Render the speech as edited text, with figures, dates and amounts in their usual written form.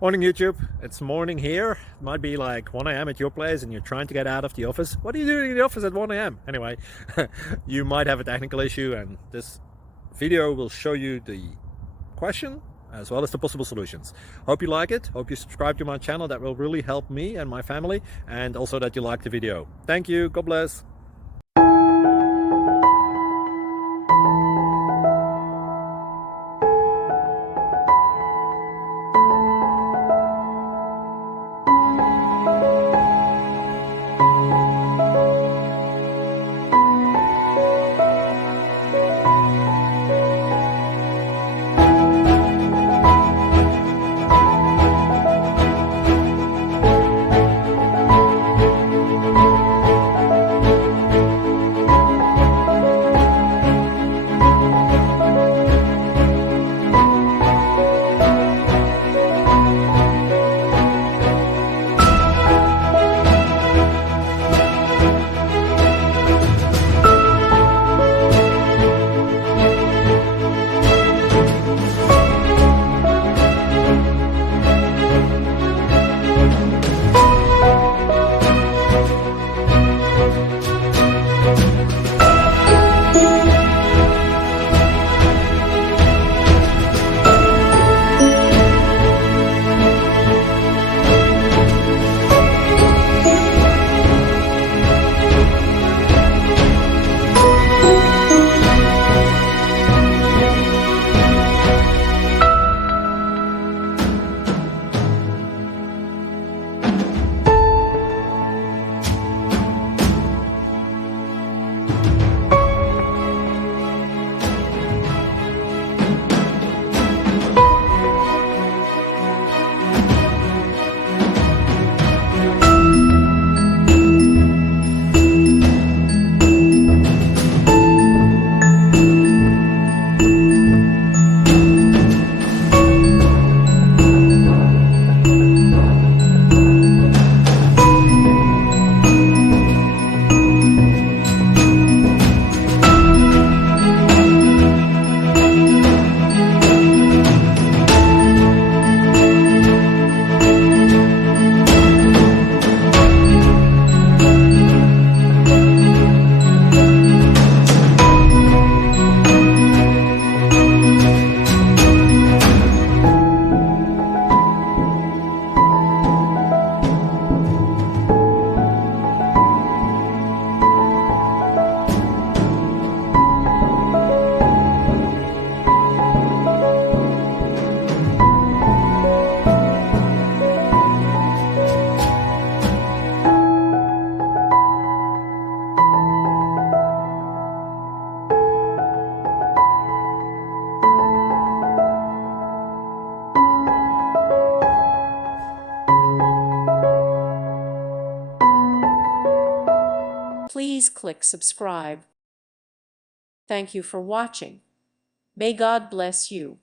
Morning YouTube, it's morning here. It might be like 1 a.m. at your place and you're trying to get out of the office. What are you doing in the office at 1 a.m.? Anyway, you might have a technical issue and this video will show you the question as well as the possible solutions. Hope you like it, hope you subscribe to my channel. That will really help me and my family, and also that you like the video. Thank you, God bless. Please click subscribe. Thank you for watching. May God bless you.